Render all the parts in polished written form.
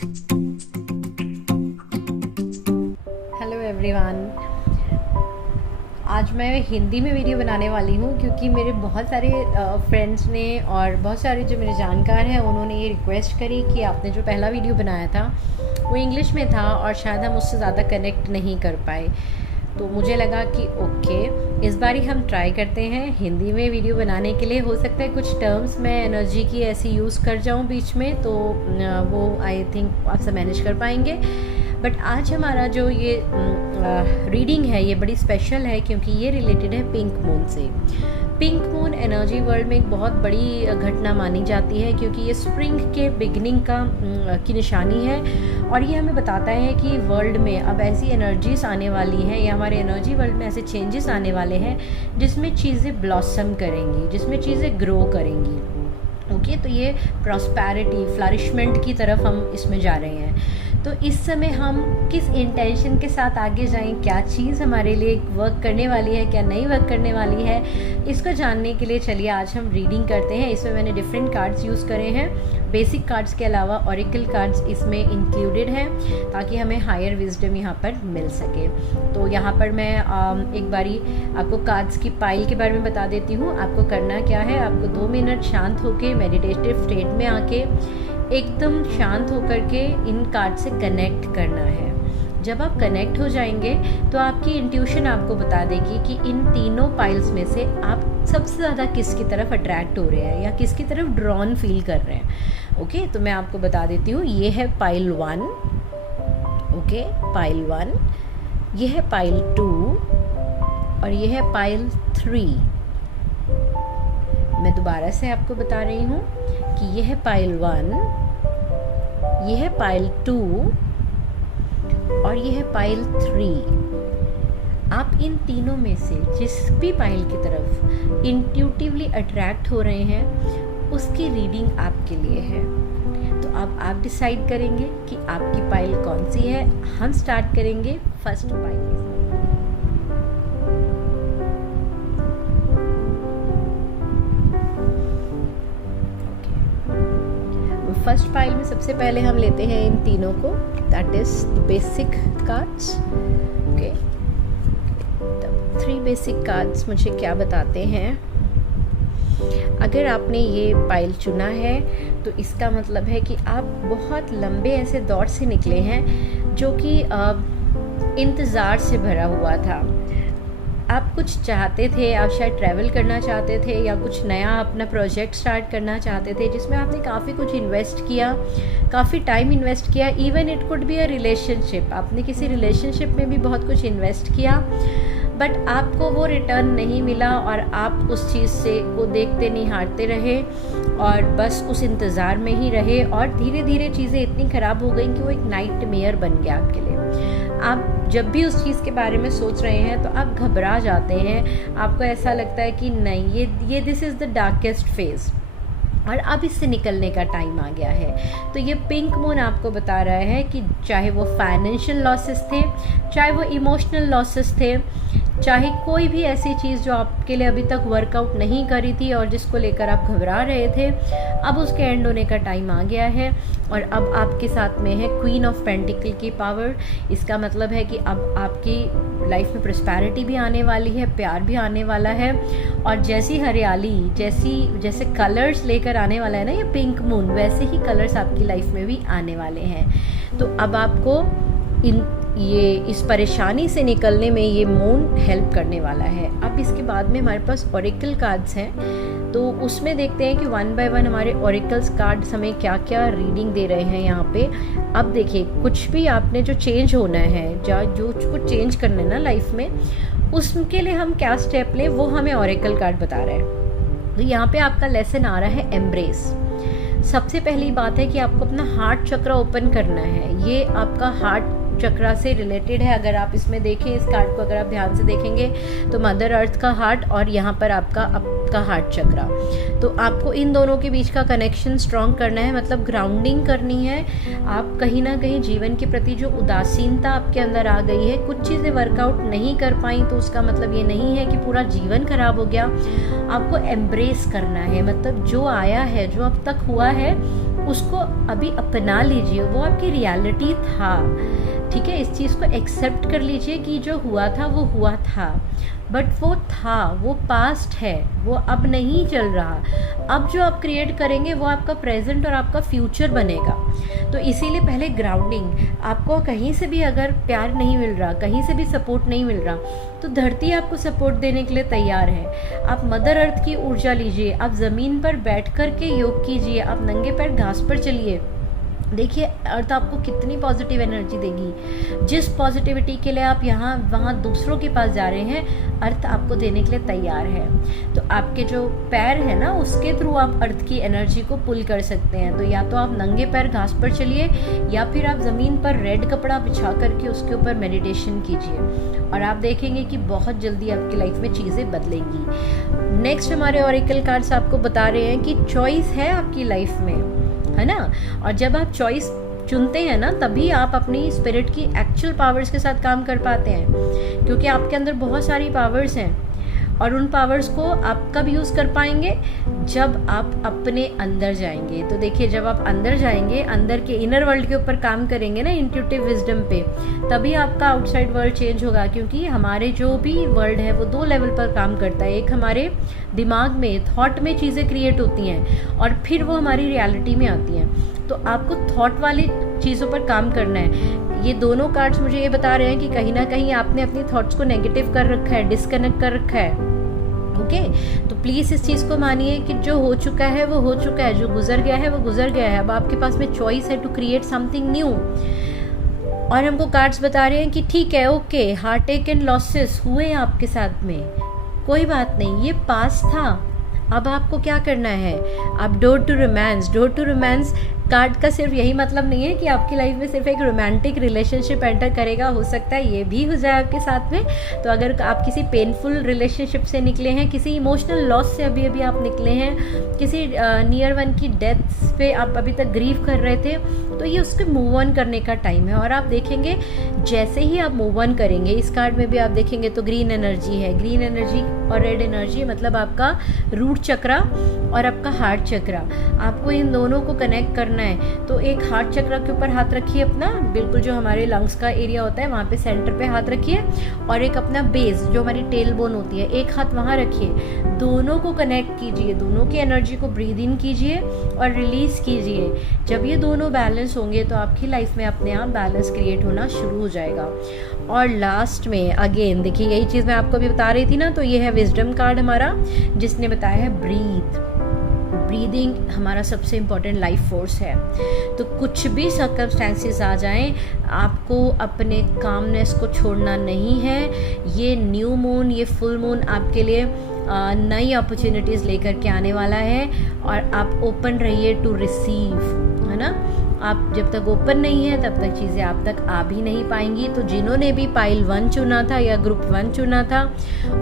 Hello everyone. आज मैं हिंदी में वीडियो बनाने वाली हूँ क्योंकि मेरे बहुत सारे फ्रेंड्स ने और बहुत सारे जो मेरे जानकार हैं उन्होंने ये रिक्वेस्ट करी कि आपने जो पहला वीडियो बनाया था वो इंग्लिश में था और शायद हम उससे ज़्यादा कनेक्ट नहीं कर पाए। तो मुझे लगा कि ओके, इस बार ही हम ट्राई करते हैं हिंदी में वीडियो बनाने के लिए। हो सकता है कुछ टर्म्स मैं एनर्जी की ऐसी यूज़ कर जाऊं बीच में, तो वो आई थिंक आप सब मैनेज कर पाएंगे। बट आज हमारा जो ये रीडिंग है ये बड़ी स्पेशल है क्योंकि ये रिलेटेड है पिंक मून से। पिंक मून एनर्जी वर्ल्ड में एक बहुत बड़ी घटना मानी जाती है क्योंकि ये स्प्रिंग के बिगिनिंग की निशानी है और ये हमें बताता है कि वर्ल्ड में अब ऐसी एनर्जीज आने वाली हैं या हमारे एनर्जी वर्ल्ड में ऐसे चेंजेस आने वाले हैं जिसमें चीज़ें ब्लॉसम करेंगी, जिसमें चीज़ें ग्रो करेंगी। ओके, तो ये प्रॉस्पेरिटी, फ्लरिशमेंट की तरफ हम इसमें जा रहे हैं। तो इस समय हम किस इंटेंशन के साथ आगे जाएं, क्या चीज़ हमारे लिए वर्क करने वाली है, क्या नहीं वर्क करने वाली है, इसको जानने के लिए चलिए आज हम रीडिंग करते हैं। इसमें मैंने डिफरेंट कार्ड्स यूज़ करे हैं, बेसिक कार्ड्स के अलावा ऑरिकल कार्ड्स इसमें इंक्लूडेड हैं ताकि हमें हायर विजडम यहाँ पर मिल सके। तो यहाँ पर मैं एक बारी आपको कार्ड्स की पाइल के बारे में बता देती हूँ। आपको करना क्या है, आपको 2 मिनट शांत होकर मेडिटेटिव स्टेट में आके एकदम शांत होकर के इन कार्ड से कनेक्ट करना है। जब आप कनेक्ट हो जाएंगे तो आपकी इंट्यूशन आपको बता देगी कि इन तीनों पाइल्स में से आप सबसे ज़्यादा किसकी तरफ अट्रैक्ट हो रहे हैं या किसकी तरफ ड्रॉन फील कर रहे हैं। ओके, तो मैं आपको बता देती हूँ। ये है पाइल 1, ओके, पाइल 1, ये है पाइल 2 और ये है पाइल 3। मैं दोबारा से आपको बता रही हूँ कि ये है पाइल 1, ये है पाइल 2 और ये है पाइल 3। आप इन तीनों में से जिस भी पाइल की तरफ इंट्यूटिवली अट्रैक्ट हो रहे हैं उसकी रीडिंग आपके लिए है। तो अब आप डिसाइड करेंगे कि आपकी पाइल कौन सी है। हम स्टार्ट करेंगे फर्स्ट पाइल के साथ। फर्स्ट पाइल में सबसे पहले हम लेते हैं इन तीनों को, that is the basic cards. Okay, 3 basic cards मुझे क्या बताते हैं। अगर आपने ये पाइल चुना है तो इसका मतलब है कि आप बहुत लंबे ऐसे दौर से निकले हैं जो कि इंतज़ार से भरा हुआ था। आप कुछ चाहते थे, आप शायद ट्रैवल करना चाहते थे या कुछ नया अपना प्रोजेक्ट स्टार्ट करना चाहते थे जिसमें आपने काफ़ी कुछ इन्वेस्ट किया, काफ़ी टाइम इन्वेस्ट किया। Even it could be a relationship, आपने किसी रिलेशनशिप में भी बहुत कुछ इन्वेस्ट किया बट आपको वो रिटर्न नहीं मिला और आप उस चीज़ से को देखते निहारते रहे और बस उस इंतज़ार में ही रहे और धीरे धीरे चीज़ें इतनी ख़राब हो गई कि वो एक नाइटमेयर बन गया आपके लिए। आप जब भी उस चीज़ के बारे में सोच रहे हैं तो आप घबरा जाते हैं, आपको ऐसा लगता है कि नहीं, ये this is the darkest phase और अब इससे निकलने का टाइम आ गया है। तो ये पिंक मून आपको बता रहा है कि चाहे वो फाइनेंशियल लॉसेस थे, चाहे वो इमोशनल लॉसेस थे, चाहे कोई भी ऐसी चीज़ जो आपके लिए अभी तक वर्कआउट नहीं करी थी और जिसको लेकर आप घबरा रहे थे, अब उसके एंड होने का टाइम आ गया है और अब आपके साथ में है क्वीन ऑफ पेंटिकल की पावर। इसका मतलब है कि अब आपकी लाइफ में प्रॉस्पेरिटी भी आने वाली है, प्यार भी आने वाला है और जैसी हरियाली, जैसे कलर्स लेकर आने वाला है ना ये पिंक मून, वैसे ही कलर्स आपकी लाइफ में भी आने वाले हैं। तो अब आपको इस परेशानी से निकलने में ये मून हेल्प करने वाला है। अब इसके बाद में हमारे पास ऑरिकल कार्ड्स हैं तो उसमें देखते हैं कि 1 बाय 1 हमारे ऑरिकल्स कार्ड्स हमें क्या क्या रीडिंग दे रहे हैं यहाँ पे। अब देखिए, कुछ भी आपने जो चेंज होना है, जो कुछ चेंज करना है ना लाइफ में, उसके लिए हम क्या स्टेप लें वो हमें ऑरिकल कार्ड बता रहे हैं। तो यहाँ पे आपका लेसन आ रहा है एम्ब्रेस। सबसे पहली बात है कि आपको अपना हार्ट चक्र ओपन करना है। ये आपका हार्ट चक्रा से रिलेटेड है। अगर आप इसमें देखें, इस कार्ड को अगर आप ध्यान से देखेंगे तो मदर अर्थ का हार्ट और यहाँ पर आपका आपका हार्ट चक्रा। तो आपको इन दोनों के बीच का कनेक्शन स्ट्रॉन्ग करना है, मतलब ग्राउंडिंग करनी है। आप कहीं ना कहीं जीवन के प्रति जो उदासीनता आपके अंदर आ गई है, कुछ चीज़ें वर्कआउट नहीं कर पाई, तो उसका मतलब ये नहीं है कि पूरा जीवन खराब हो गया। आपको एम्ब्रेस करना है, मतलब जो आया है, जो अब तक हुआ है, उसको अभी अपना लीजिए, वो आपकी रियलिटी था। ठीक है, इस चीज़ को एक्सेप्ट कर लीजिए कि जो हुआ था वो हुआ था, बट वो था, वो पास्ट है, वो अब नहीं चल रहा। अब जो आप क्रिएट करेंगे वो आपका प्रेजेंट और आपका फ्यूचर बनेगा। तो इसीलिए पहले ग्राउंडिंग। आपको कहीं से भी अगर प्यार नहीं मिल रहा, कहीं से भी सपोर्ट नहीं मिल रहा, तो धरती आपको सपोर्ट देने के लिए तैयार है। आप मदर अर्थ की ऊर्जा लीजिए, आप ज़मीन पर बैठ कर के योग कीजिए, आप नंगे पैर घास पर चलिए। देखिए अर्थ आपको कितनी पॉजिटिव एनर्जी देगी। जिस पॉजिटिविटी के लिए आप यहाँ वहाँ दूसरों के पास जा रहे हैं, अर्थ आपको देने के लिए तैयार है। तो आपके जो पैर है ना, उसके थ्रू आप अर्थ की एनर्जी को पुल कर सकते हैं। तो या तो आप नंगे पैर घास पर चलिए, या फिर आप ज़मीन पर रेड कपड़ा बिछा करके उसके ऊपर मेडिटेशन कीजिए, और आप देखेंगे कि बहुत जल्दी आपकी लाइफ में चीज़ें बदलेंगी। नेक्स्ट हमारे ऑरेकल कार्ड्स आपको बता रहे हैं कि चॉइस है आपकी लाइफ में, है ना। और जब आप चॉइस चुनते हैं ना, तभी आप अपनी स्पिरिट की एक्चुअल पावर्स के साथ काम कर पाते हैं, क्योंकि आपके अंदर बहुत सारी पावर्स हैं, और उन पावर्स को आप कब यूज़ कर पाएंगे, जब आप अपने अंदर जाएंगे। तो देखिए, जब आप अंदर जाएंगे, अंदर के इनर वर्ल्ड के ऊपर काम करेंगे ना, इंट्यूटिव विजडम पे, तभी आपका आउटसाइड वर्ल्ड चेंज होगा। क्योंकि हमारे जो भी वर्ल्ड है वो 2 लेवल पर काम करता है। एक हमारे दिमाग में, थॉट में चीज़ें क्रिएट होती हैं, और फिर वो हमारी रियलिटी में आती हैं। तो आपको थॉट वाली चीज़ों पर काम करना है। ये दोनों कार्ड्स मुझे ये बता रहे हैं कि कहीं ना कहीं आपने अपनी थॉट्स को नेगेटिव कर रखा है, डिस्कनेक्ट कर रखा है। ओके, तो प्लीज़ इस चीज़ को मानिए कि जो हो चुका है वो हो चुका है, जो गुजर गया है वो गुजर गया है। अब आपके पास में चॉइस है टू क्रिएट समथिंग न्यू। और हमको कार्ड्स बता रहे हैं कि ठीक है, okay, heart attack and losses हुए आपके साथ में, कोई बात नहीं, ये पास था। अब आपको क्या करना है, आप door to romance. Door to romance card का सिर्फ यही मतलब नहीं है कि आपकी लाइफ में सिर्फ एक रोमांटिक रिलेशनशिप एंटर करेगा, हो सकता है ये भी हो जाए आपके साथ में। तो अगर आप किसी पेनफुल रिलेशनशिप से निकले हैं, किसी इमोशनल लॉस से अभी अभी आप निकले हैं, किसी नियर वन की डेथ पे आप अभी तक ग्रीव कर रहे थे, तो ये उसके मूव ऑन करने का टाइम है। और आप देखेंगे जैसे ही आप मूव ऑन करेंगे, इस कार्ड में भी आप देखेंगे तो ग्रीन एनर्जी है। ग्रीन एनर्जी और रेड एनर्जी मतलब आपका रूट चक्रा और आपका हार्ट चक्रा। आपको इन दोनों को कनेक्ट करना है। तो एक हार्ट चक्र के ऊपर हाथ रखिए अपना, बिल्कुल जो हमारे लंग्स का एरिया होता है वहाँ पे सेंटर पे हाथ रखिए, और एक अपना बेस जो हमारी टेल बोन होती है, एक हाथ वहाँ रखिए। दोनों को कनेक्ट कीजिए, दोनों की एनर्जी को ब्रीद इन कीजिए और रिलीज कीजिए। जब ये दोनों बैलेंस होंगे तो आपकी लाइफ में अपने आप बैलेंस क्रिएट होना शुरू हो जाएगा। और लास्ट में अगेन देखिए, यही चीज़ मैं आपको अभी बता रही थी ना, तो ये है विजडम कार्ड हमारा, जिसने बताया है ब्रीथ। ब्रीदिंग हमारा सबसे इम्पॉर्टेंट लाइफ फोर्स है। तो कुछ भी सर्कमस्टेंसेस आ जाएं, आपको अपने कामनेस को छोड़ना नहीं है। ये न्यू मून, ये फुल मून आपके लिए नई अपॉर्चुनिटीज़ लेकर के आने वाला है, और आप ओपन रहिए टू रिसीव, है ना। आप जब तक ओपन नहीं है तब तक चीज़ें आप तक आ भी नहीं पाएंगी। तो जिन्होंने भी पाइल 1 चुना था या ग्रुप 1 चुना था,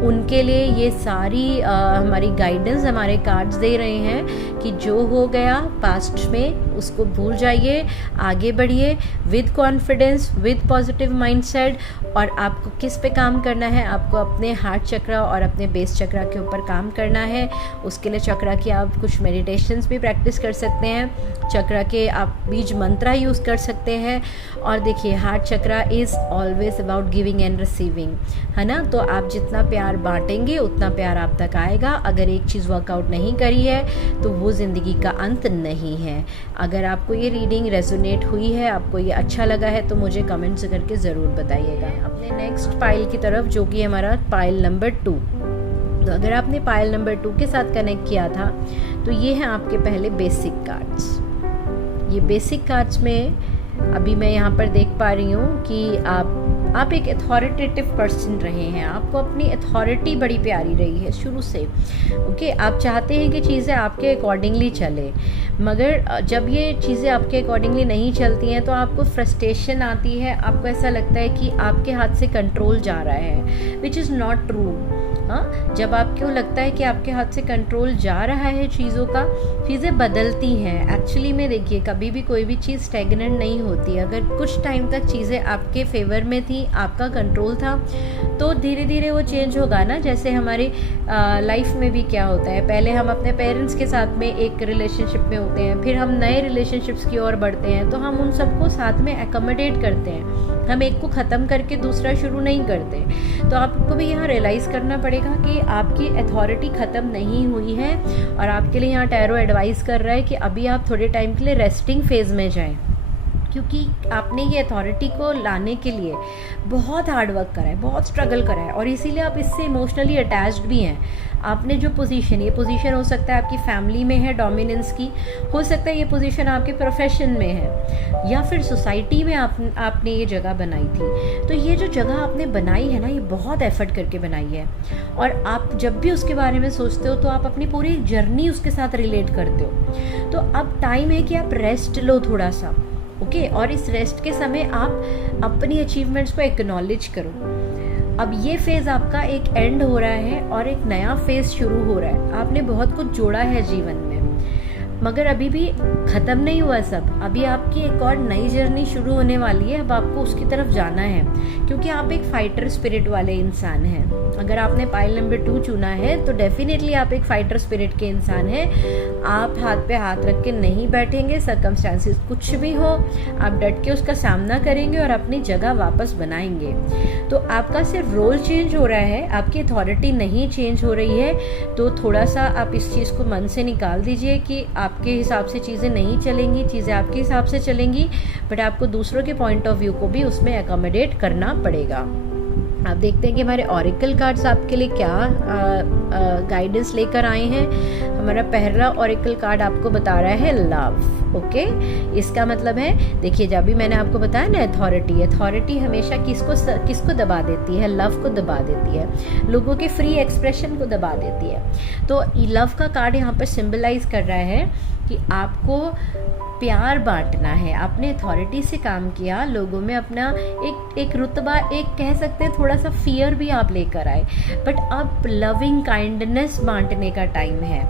उनके लिए ये सारी हमारी गाइडेंस, हमारे कार्ड्स दे रहे हैं कि जो हो गया पास्ट में उसको भूल जाइए, आगे बढ़िए with confidence, with positive mindset. और आपको किस पे काम करना है, आपको अपने हार्ट चक्रा और अपने बेस चक्रा के ऊपर काम करना है। उसके लिए चक्रा की आप कुछ मेडिटेशंस भी प्रैक्टिस कर सकते हैं, चक्रा के आप बीज मंत्रा यूज़ कर सकते हैं। और देखिए, heart chakra is always about giving and receiving, है ना। तो आप जितना प्यार बांटेंगे उतना प्यार आप तक आएगा। अगर एक चीज़ वर्कआउट नहीं करी है तो वो ज़िंदगी का अंत नहीं है। अगर आपको ये रीडिंग रेजोनेट हुई है, आपको ये अच्छा लगा है, तो मुझे कमेंट्स करके ज़रूर बताइएगा। अपने नेक्स्ट पाइल की तरफ, जो कि हमारा पाइल नंबर 2। तो अगर आपने पाइल नंबर 2 के साथ कनेक्ट किया था, तो ये हैं आपके पहले बेसिक कार्ड्स। ये बेसिक कार्ड्स में अभी मैं यहाँ पर देख पा रही हूँ कि आप एक अथॉरिटेटिव पर्सन रहे हैं। आपको अपनी अथॉरिटी बड़ी प्यारी रही है शुरू से। ओके, आप चाहते हैं कि चीज़ें आपके अकॉर्डिंगली चले, मगर जब ये चीज़ें आपके अकॉर्डिंगली नहीं चलती हैं तो आपको फ्रस्ट्रेशन आती है। आपको ऐसा लगता है कि आपके हाथ से कंट्रोल जा रहा है, विच इज़ नॉट ट्रू। हाँ, जब आपको लगता है कि आपके हाथ से कंट्रोल जा रहा है चीज़ों का, चीज़ें बदलती हैं। एक्चुअली में देखिए, कभी भी कोई भी चीज़ स्टेगनेंट नहीं होती। अगर कुछ टाइम तक चीज़ें आपके फेवर में थी, आपका कंट्रोल था, तो धीरे धीरे वो चेंज होगा ना। जैसे हमारी लाइफ में भी क्या होता है, पहले हम अपने पेरेंट्स के साथ में एक रिलेशनशिप में होते हैं, फिर हम नए रिलेशनशिप्स की ओर बढ़ते हैं, तो हम उन सबको साथ में एकोमोडेट करते हैं। हम एक को ख़त्म करके दूसरा शुरू नहीं करते। तो आपको भी यहाँ रियलाइज़ करना पड़ेगा कि आपकी अथॉरिटी ख़त्म नहीं हुई है, और आपके लिए यहाँ टैरो एडवाइस कर रहा है कि अभी आप थोड़े टाइम के लिए रेस्टिंग फेज़ में जाएं, क्योंकि आपने ये अथॉरिटी को लाने के लिए बहुत हार्ड वर्क करा है, बहुत स्ट्रगल करा है, और इसीलिए आप इससे इमोशनली अटैच्ड भी हैं। आपने जो पोजीशन, ये पोजीशन हो सकता है आपकी फैमिली में है डोमिनेंस की, हो सकता है ये पोजीशन आपके प्रोफेशन में है, या फिर सोसाइटी में आपने ये जगह बनाई थी। तो ये जो जगह आपने बनाई है ना, ये बहुत एफर्ट करके बनाई है, और आप जब भी उसके बारे में सोचते हो तो आप अपनी पूरी जर्नी उसके साथ रिलेट करते हो। तो अब टाइम है कि आप रेस्ट लो थोड़ा सा, ओके। और इस रेस्ट के समय आप अपनी अचीवमेंट्स को एक्नॉलेज करो। अब ये फेज़ आपका एक एंड हो रहा है और एक नया फेज़ शुरू हो रहा है। आपने बहुत कुछ जोड़ा है जीवन में, मगर अभी भी ख़त्म नहीं हुआ सब। अभी आपकी एक और नई जर्नी शुरू होने वाली है। अब आपको उसकी तरफ जाना है, क्योंकि आप एक फाइटर स्पिरिट वाले इंसान हैं। अगर आपने पाइल नंबर 2 चुना है तो डेफिनेटली आप एक फाइटर स्पिरिट के इंसान हैं। आप हाथ पे हाथ रख के नहीं बैठेंगे, सर्कमस्टांसेस कुछ भी हो, आप डट के उसका सामना करेंगे और अपनी जगह वापस बनाएंगे। तो आपका सिर्फ रोल चेंज हो रहा है, आपकी अथॉरिटी नहीं चेंज हो रही है। तो थोड़ा सा आप इस चीज़ को मन से निकाल दीजिए कि आपके हिसाब से चीज़ें नहीं चलेंगी, चीज़ें आपके हिसाब से चलेंगी, बट आपको दूसरों के पॉइंट ऑफ व्यू को भी उसमें अकोमोडेट करना पड़ेगा। आप देखते हैं कि हमारे ऑरिकल कार्ड्स आपके लिए क्या गाइडेंस लेकर आए हैं। हमारा पहला ऑरिकल कार्ड आपको बता रहा है लव, ओके। इसका मतलब है, देखिए जब भी मैंने आपको बताया ना, अथॉरिटी हमेशा किसको दबा देती है? लव को दबा देती है, लोगों के फ्री एक्सप्रेशन को दबा देती है। तो लव का कार्ड यहाँ पर सिंबलाइज कर रहा है कि आपको प्यार बांटना है। आपने अथॉरिटी से काम किया, लोगों में अपना एक रुतबा, एक कह सकते हैं थोड़ा सा फियर भी आप लेकर आए, बट अब लविंग काइंडनेस बांटने का टाइम है,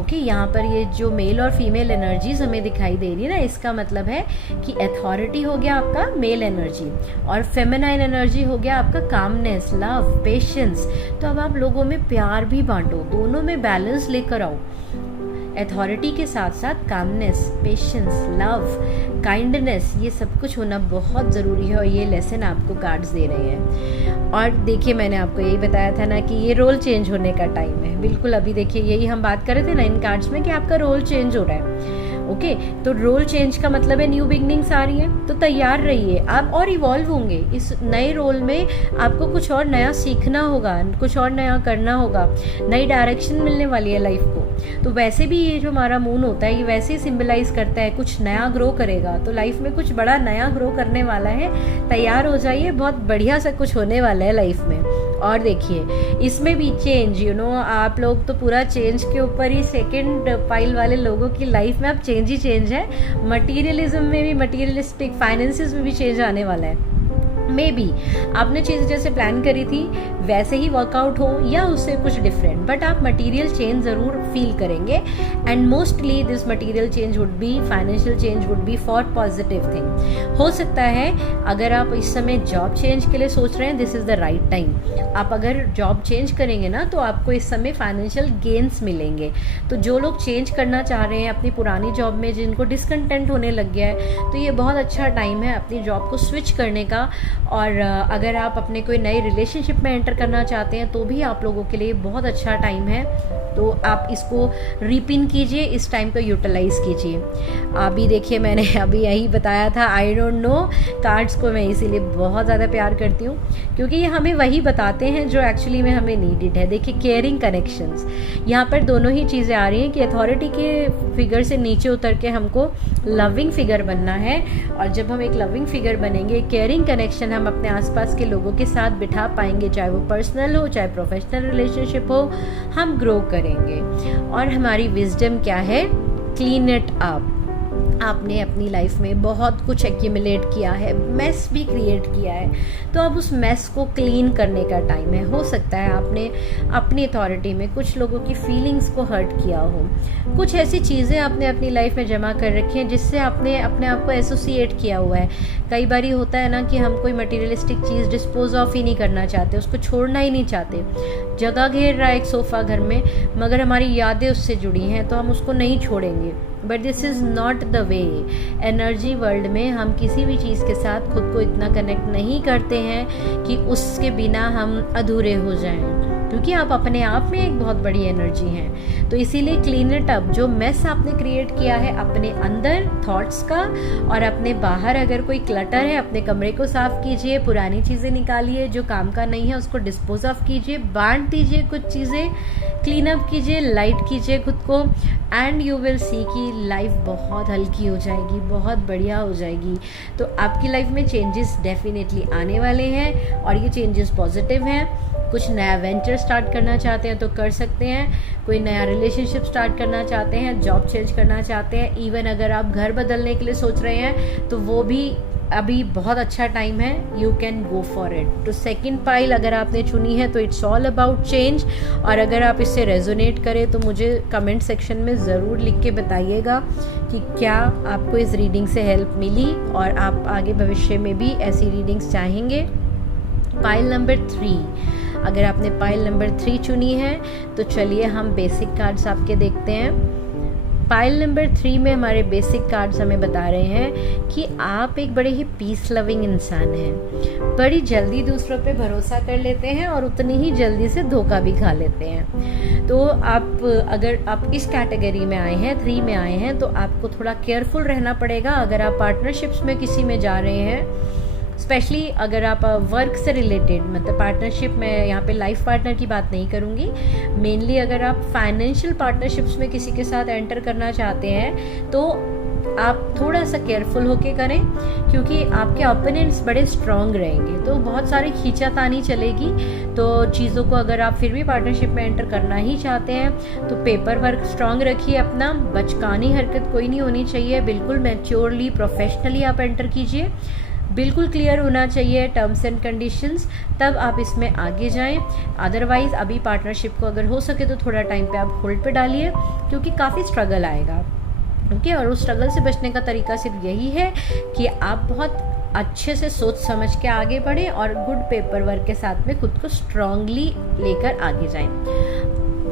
ओके। यहाँ पर ये जो मेल और फीमेल एनर्जीज हमें दिखाई दे रही है ना, इसका मतलब है कि अथॉरिटी हो गया आपका मेल एनर्जी, और फेमिनाइन एनर्जी हो गया आपका कामनेस, लव, पेशेंस। तो अब आप लोगों में प्यार भी बांटो, दोनों में बैलेंस लेकर आओ। अथॉरिटी के साथ साथ कामनेस, पेशेंस, लव, काइंडनेस, ये सब कुछ होना बहुत ज़रूरी है, और ये लेसन आपको कार्ड्स दे रहे हैं। और देखिए, मैंने आपको यही बताया था ना कि ये रोल चेंज होने का टाइम है। बिल्कुल, अभी देखिए यही हम बात कर रहे थे ना इन कार्ड्स में कि आपका रोल चेंज हो रहा है, ओके। तो रोल चेंज का मतलब है न्यू बिगनिंग्स आ रही हैं, तो तैयार रहिए आप, और इवॉल्व होंगे इस नए रोल में। आपको कुछ और नया सीखना होगा, कुछ और नया करना होगा, नई डायरेक्शन मिलने वाली है लाइफ को। तो वैसे भी ये जो हमारा मून होता है, ये वैसे ही सिंबलाइज करता है कुछ नया ग्रो करेगा। तो लाइफ में कुछ बड़ा नया ग्रो करने वाला है, तैयार हो जाइए, बहुत बढ़िया सा कुछ होने वाला है लाइफ में। और देखिए इसमें भी चेंज, आप लोग तो पूरा चेंज के ऊपर ही, सेकंड पाइल वाले लोगों की लाइफ में अब चेंज ही चेंज है। मटीरियलिज्म में भी, मटीरियलिस्टिक फाइनेंसेस में भी चेंज आने वाला है। मे बी आपने चीज़ जैसे प्लान करी थी वैसे ही वर्कआउट हो, या उससे कुछ डिफरेंट, बट आप मटेरियल चेंज ज़रूर फील करेंगे। And mostly this material change would be, financial change would be for positive thing. हो सकता है अगर आप इस समय जॉब चेंज के लिए सोच रहे हैं, this is the right time. आप अगर जॉब चेंज करेंगे ना, तो आपको इस समय फाइनेंशियल गेन्स मिलेंगे। तो जो लोग चेंज करना चाह रहे हैं अपनी पुरानी जॉब में, जिनको डिसकंटेंट होने लग गया है, तो ये बहुत अच्छा टाइम है अपनी जॉब को स्विच करने का। और अगर आप अपने कोई नए रिलेशनशिप में एंटर करना चाहते हैं, तो भी आप लोगों के लिए बहुत अच्छा टाइम है। तो आप इसको रिपिन कीजिए, इस टाइम को यूटिलाइज़ कीजिए। अभी देखिए, मैंने अभी यही बताया था, आई डोंट नो, कार्ड्स को मैं इसीलिए बहुत ज़्यादा प्यार करती हूँ, क्योंकि ये हमें वही बताते हैं जो एक्चुअली में हमें नीडेड है। देखिए, केयरिंग कनेक्शंस, यहाँ पर दोनों ही चीज़ें आ रही हैं कि अथॉरिटी के फिगर से नीचे उतर के हमको लविंग फिगर बनना है। और जब हम एक लविंग फिगर बनेंगे, केयरिंग कनेक्शन हम अपने आसपास के लोगों के साथ बिठा पाएंगे, चाहे वो पर्सनल हो चाहे प्रोफेशनल रिलेशनशिप हो, हम ग्रो करेंगे। और हमारी विजडम क्या है? Clean it up. आपने अपनी लाइफ में बहुत कुछ एक्यूमुलेट किया है, मेस भी क्रिएट किया है, तो अब उस मेस को क्लीन करने का टाइम है। हो सकता है आपने अपनी अथॉरिटी में कुछ लोगों की फीलिंग्स को हर्ट किया हो, कुछ ऐसी चीज़ें आपने अपनी लाइफ में जमा कर रखी हैं जिससे आपने अपने आप को एसोसिएट किया हुआ है। कई बार होता है ना कि हम कोई मटीरियलिस्टिक चीज़ डिस्पोज ऑफ ही नहीं करना चाहते, उसको छोड़ना ही नहीं चाहते। जगह घेर रहा है एक सोफ़ा घर में, मगर हमारी यादें उससे जुड़ी हैं तो हम उसको नहीं छोड़ेंगे। But this is not the way. Energy world में हम किसी भी चीज़ के साथ खुद को इतना कनेक्ट नहीं करते हैं कि उसके बिना हम अधूरे हो जाएं, क्योंकि आप अपने आप में एक बहुत बड़ी एनर्जी हैं। तो इसीलिए क्लीन इट अप। जो मेस आपने क्रिएट किया है अपने अंदर थॉट्स का और अपने बाहर अगर कोई क्लटर है, अपने कमरे को साफ कीजिए, पुरानी चीज़ें निकालिए, जो काम का नहीं है उसको डिस्पोज ऑफ कीजिए, बांट दीजिए, कुछ चीज़ें क्लीन अप कीजिए, लाइट कीजिए खुद को, एंड यू विल सी कि लाइफ बहुत हल्की हो जाएगी, बहुत बढ़िया हो जाएगी। तो आपकी लाइफ में चेंजेस डेफिनेटली आने वाले हैं और ये चेंजेस पॉजिटिव हैं। कुछ नया वेंचर स्टार्ट करना चाहते हैं तो कर सकते हैं, कोई नया रिलेशनशिप स्टार्ट करना चाहते हैं, जॉब चेंज करना चाहते हैं, इवन अगर आप घर बदलने के लिए सोच रहे हैं तो वो भी अभी बहुत अच्छा टाइम है, you can go for it. तो सेकंड पाइल अगर आपने चुनी है तो इट्स ऑल अबाउट चेंज। और अगर आप इससे रेजोनेट करें तो मुझे कमेंट सेक्शन में ज़रूर लिख के बताइएगा कि क्या आपको इस रीडिंग से हेल्प मिली और आप आगे भविष्य में भी ऐसी रीडिंग्स चाहेंगे। पाइल नंबर 3, अगर आपने पाइल नंबर 3 चुनी है तो चलिए हम बेसिक कार्ड्स आपके देखते हैं। पाइल नंबर 3 में हमारे बेसिक कार्ड्स हमें बता रहे हैं कि आप एक बड़े ही पीस लविंग इंसान हैं, बड़ी जल्दी दूसरों पे भरोसा कर लेते हैं और उतनी ही जल्दी से धोखा भी खा लेते हैं। तो आप अगर आप इस कैटेगरी में आए हैं, 3 में आए हैं, तो आपको थोड़ा केयरफुल रहना पड़ेगा। अगर आप पार्टनरशिप्स में किसी में जा रहे हैं, स्पेशली अगर आप वर्क से रिलेटेड, मतलब पार्टनरशिप में यहाँ पे लाइफ पार्टनर की बात नहीं करूँगी, मेनली अगर आप फाइनेंशियल पार्टनरशिप्स में किसी के साथ एंटर करना चाहते हैं तो आप थोड़ा सा केयरफुल होके करें, क्योंकि आपके ओपोनेंट्स बड़े स्ट्रांग रहेंगे, तो बहुत सारी खींचातानी चलेगी। तो चीज़ों को अगर आप फिर भी पार्टनरशिप में एंटर करना ही चाहते हैं तो पेपर वर्क स्ट्रांग रखिए अपना, बचकानी हरकत कोई नहीं होनी चाहिए, बिल्कुल मैच्योरली प्रोफेशनली आप एंटर कीजिए, बिल्कुल क्लियर होना चाहिए टर्म्स एंड कंडीशंस, तब आप इसमें आगे जाएं। अदरवाइज़ अभी पार्टनरशिप को अगर हो सके तो थोड़ा टाइम पे आप होल्ड पे डालिए, क्योंकि काफ़ी स्ट्रगल आएगा। ओके, और उस स्ट्रगल से बचने का तरीका सिर्फ यही है कि आप बहुत अच्छे से सोच समझ के आगे बढ़ें और गुड पेपर वर्क के साथ में खुद को स्ट्रांगली लेकर आगे जाएं।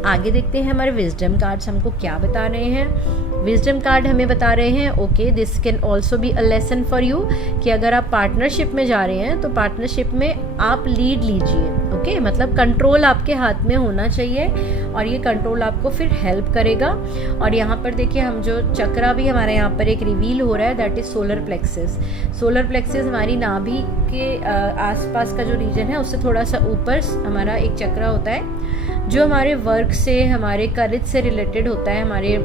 आगे देखते हैं हमारे विजडम कार्ड्स हमको क्या बता रहे हैं। विजडम कार्ड हमें बता रहे हैं, okay, this can also be a lesson for you, कि अगर आप पार्टनरशिप में जा रहे हैं तो पार्टनरशिप में आप लीड लीजिए। ओके, मतलब कंट्रोल आपके हाथ में होना चाहिए और ये कंट्रोल आपको फिर हेल्प करेगा। और यहाँ पर देखिए, हम जो चक्रा भी हमारे यहाँ पर एक रिवील हो रहा है, that is solar plexus. Solar plexus हमारी नाभि के आसपास का जो रीजन है उससे थोड़ा सा ऊपर हमारा एक चक्रा होता है, जो हमारे वर्क से, हमारे करेज से रिलेटेड होता है, हमारे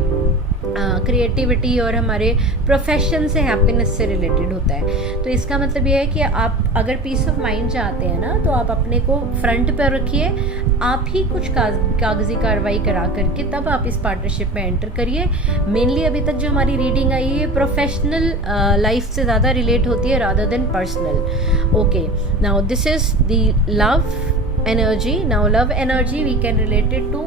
क्रिएटिविटी और हमारे प्रोफेशन से, हैप्पीनेस से रिलेटेड होता है। तो इसका मतलब ये है कि आप अगर पीस ऑफ माइंड चाहते हैं ना, तो आप अपने को फ्रंट पर रखिए, आप ही कुछ कागजी कार्रवाई करा करके तब आप इस पार्टनरशिप में एंटर करिए। मेनली अभी तक जो हमारी रीडिंग आई है प्रोफेशनल लाइफ से ज़्यादा रिलेट होती है rather than personal. Okay, now this is the love energy. Now love energy we can related to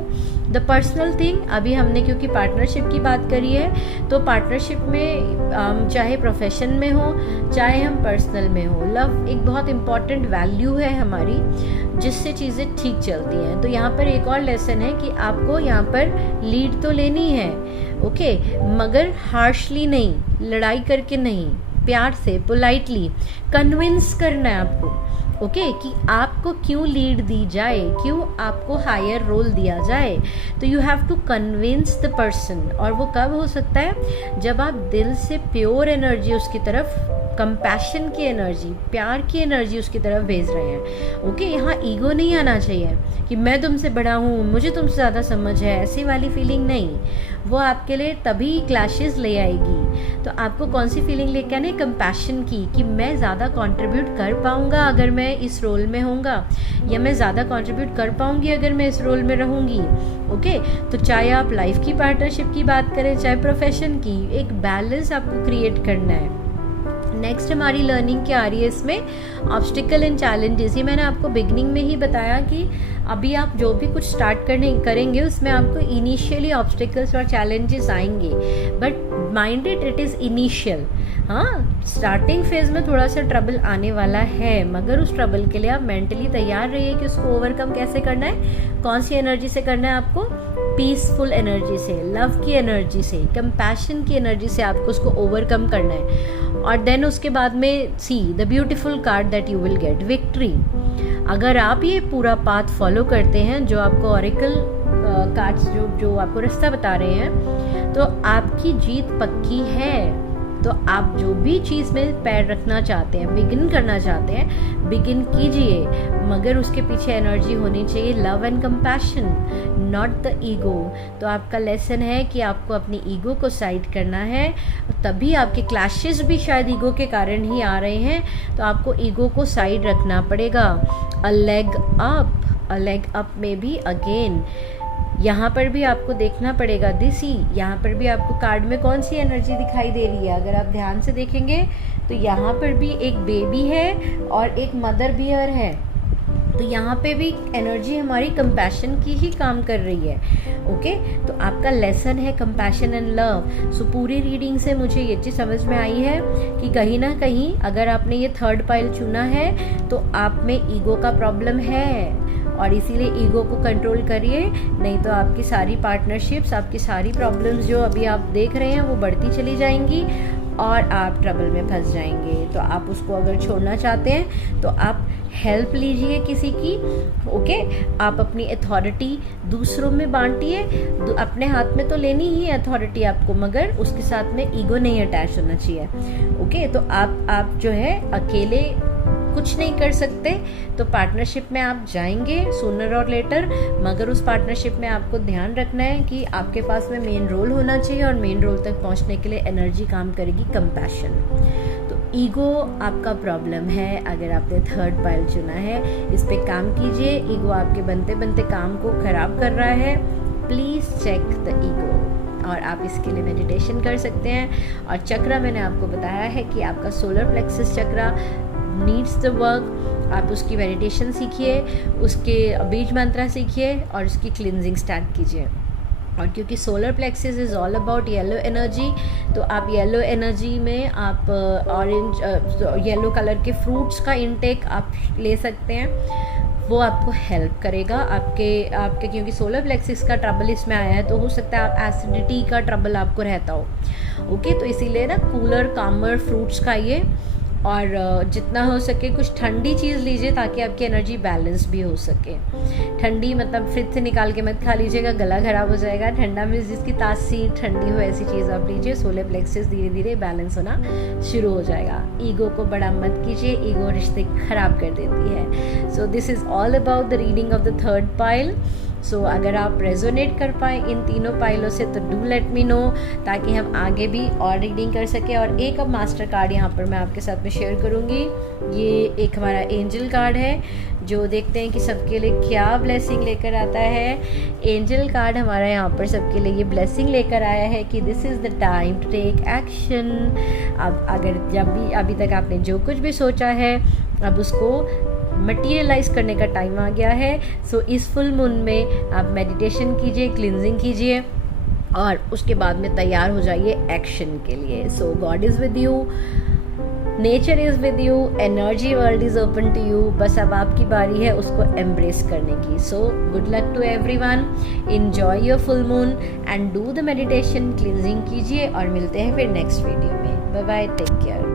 the personal thing. अभी हमने क्योंकि पार्टनरशिप की बात करी है, तो पार्टनरशिप में चाहे प्रोफेशन में हो चाहे हम पर्सनल में हो, लव एक बहुत इम्पॉर्टेंट वैल्यू है हमारी, जिससे चीज़ें ठीक चलती हैं। तो यहाँ पर एक और लेसन है कि आपको यहाँ पर लीड तो लेनी है, ओके, मगर हार्शली नहीं, लड़ाई करके नहीं, प्यार से, पोलाइटली कन्विंस करना है आपको, ओके, कि आपको क्यों लीड दी जाए, क्यों आपको हायर रोल दिया जाए। तो you have to convince the person. और वो कब हो सकता है, जब आप दिल से प्योर एनर्जी उसकी तरफ, कंपैशन की एनर्जी, प्यार की एनर्जी उसकी तरफ भेज रहे हैं। ओके, यहाँ ईगो नहीं आना चाहिए कि मैं तुमसे बड़ा हूँ, मुझे तुमसे ज़्यादा समझ है, ऐसी वाली फीलिंग नहीं। वो आपके लिए तभी क्लैशेस ले आएगी। तो आपको कौन सी फीलिंग लेके आनी है? कंपैशन की, कि मैं ज़्यादा कंट्रीब्यूट कर पाऊँगा अगर मैं इस रोल में होऊंगा, या मैं ज़्यादा कंट्रीब्यूट कर पाऊँगी अगर मैं इस रोल में रहूँगी। ओके, तो चाहे आप लाइफ की पार्टनरशिप की बात करें, चाहे प्रोफेशन की, एक बैलेंस आपको क्रिएट करना है। नेक्स्ट हमारी लर्निंग क्या आ रही है इसमें? Obstacle and challenges. ये मैंने आपको बिगनिंग में ही बताया कि अभी आप जो भी कुछ स्टार्ट करेंगे उसमें आपको इनिशियली ऑब्स्टिकल्स और चैलेंजेस आएंगे, but mind it is initial. हाँ, स्टार्टिंग फेज में थोड़ा सा ट्रबल आने वाला है, मगर उस ट्रबल के लिए आप मेंटली तैयार रहिए कि उसको ओवरकम कैसे करना है। कौन सी एनर्जी से करना है आपको? पीसफुल एनर्जी से, लव की एनर्जी से, कंपैशन की एनर्जी से आपको उसको ओवरकम करना है। और देन उसके बाद में see the beautiful card that you will get, victory. अगर आप ये पूरा पाथ फॉलो करते हैं जो आपको ऑरेकल कार्ड्स जो आपको रास्ता बता रहे हैं, तो आपकी जीत पक्की है। तो आप जो भी चीज़ में पैर रखना चाहते हैं, बिगिन करना चाहते हैं, बिगिन कीजिए, मगर उसके पीछे एनर्जी होनी चाहिए love and compassion, not the ego. तो आपका लेसन है कि आपको अपनी ईगो को साइड करना है, तभी आपके क्लैशेस भी शायद ईगो के कारण ही आ रहे हैं। तो आपको ईगो को साइड रखना पड़ेगा। अ लेग अप में भी अगेन यहाँ पर भी आपको देखना पड़ेगा। दिसी, यहाँ पर भी आपको कार्ड में कौन सी एनर्जी दिखाई दे रही है? अगर आप ध्यान से देखेंगे तो यहाँ पर भी एक बेबी है और एक मदर बियर है। तो यहाँ पे भी एनर्जी हमारी कंपैशन की ही काम कर रही है। ओके, तो आपका लेसन है कंपैशन एंड लव। सो पूरी रीडिंग से मुझे ये चीज़ समझ में आई है कि कहीं ना कहीं अगर आपने ये थर्ड पाइल चुना है तो आप में ईगो का प्रॉब्लम है, और इसीलिए ईगो को कंट्रोल करिए, नहीं तो आपकी सारी पार्टनरशिप्स, आपकी सारी प्रॉब्लम्स जो अभी आप देख रहे हैं वो बढ़ती चली जाएंगी और आप ट्रबल में फंस जाएंगे। तो आप उसको अगर छोड़ना चाहते हैं तो आप हेल्प लीजिए किसी की। ओके, आप अपनी अथॉरिटी दूसरों में बांटिए। अपने हाथ में तो लेनी ही है अथॉरिटी आपको, मगर उसके साथ में ईगो नहीं अटैच होना चाहिए। ओके, तो आप जो है अकेले कुछ नहीं कर सकते, तो पार्टनरशिप में आप जाएंगे सूनर और लेटर, मगर उस पार्टनरशिप में आपको ध्यान रखना है कि आपके पास में मेन रोल होना चाहिए, और मेन रोल तक पहुंचने के लिए एनर्जी काम करेगी कंपैशन। तो ईगो आपका प्रॉब्लम है। अगर आपने थर्ड पाइल चुना है, इस पे काम कीजिए। ईगो आपके बनते बनते काम को खराब कर रहा है, प्लीज़ चेक द ईगो। और आप इसके लिए मेडिटेशन कर सकते हैं। और चक्रा मैंने आपको बताया है कि आपका solar plexus chakra needs the work. आप उसकी मेडिटेशन सीखिए, उसके बीज मंत्रा सीखिए और उसकी क्लिनजिंग स्टार्ट कीजिए। और क्योंकि solar plexus is all about yellow energy, तो आप येलो एनर्जी में आप ऑरेंज येलो कलर के फ्रूट्स का इंटेक आप ले सकते हैं, वो आपको हेल्प करेगा। आपके क्योंकि सोलर प्लेक्सस का ट्रबल इसमें आया है, तो हो सकता है आप एसिडिटी का ट्रबल आपको रहता हो। ओके, तो इसीलिए ना कूलर कामर फ्रूट्स खाइए, और जितना हो सके कुछ ठंडी चीज़ लीजिए ताकि आपकी एनर्जी बैलेंस भी हो सके। ठंडी मतलब फ्रिज से निकाल के मत खा लीजिएगा, गला खराब हो जाएगा। ठंडा में जिसकी तासी ठंडी हो ऐसी चीज़ आप लीजिए, सोलर प्लेक्सस धीरे धीरे बैलेंस होना शुरू हो जाएगा। ईगो को बड़ा मत कीजिए, ईगो रिश्ते खराब कर देती है। So this is all about the reading of the third pile. So अगर आप रेजोनेट कर पाए इन तीनों पाइलों से तो डू लेट मी नो, ताकि हम आगे भी और रीडिंग कर सकें। और एक अब मास्टर कार्ड यहाँ पर मैं आपके साथ में शेयर करूँगी। ये एक हमारा एंजल कार्ड है, जो देखते हैं कि सबके लिए क्या ब्लेसिंग लेकर आता है। एंजल कार्ड हमारा यहाँ पर सबके लिए ये ब्लेसिंग लेकर आया है कि this is the time to take action. अब अगर जब भी अभी तक आपने जो कुछ भी सोचा है, अब उसको मटीरियलाइज करने का टाइम आ गया है। सो इस फुल मून में आप मेडिटेशन कीजिए, क्लिनजिंग कीजिए, और उसके बाद में तैयार हो जाइए एक्शन के लिए। So God is with you, nature is with you, energy world is open to you. बस अब आपकी बारी है उसको एम्ब्रेस करने की। So good luck to everyone, enjoy your full moon and do the meditation, cleansing कीजिए, और मिलते हैं फिर नेक्स्ट वीडियो में। Bye bye, take care.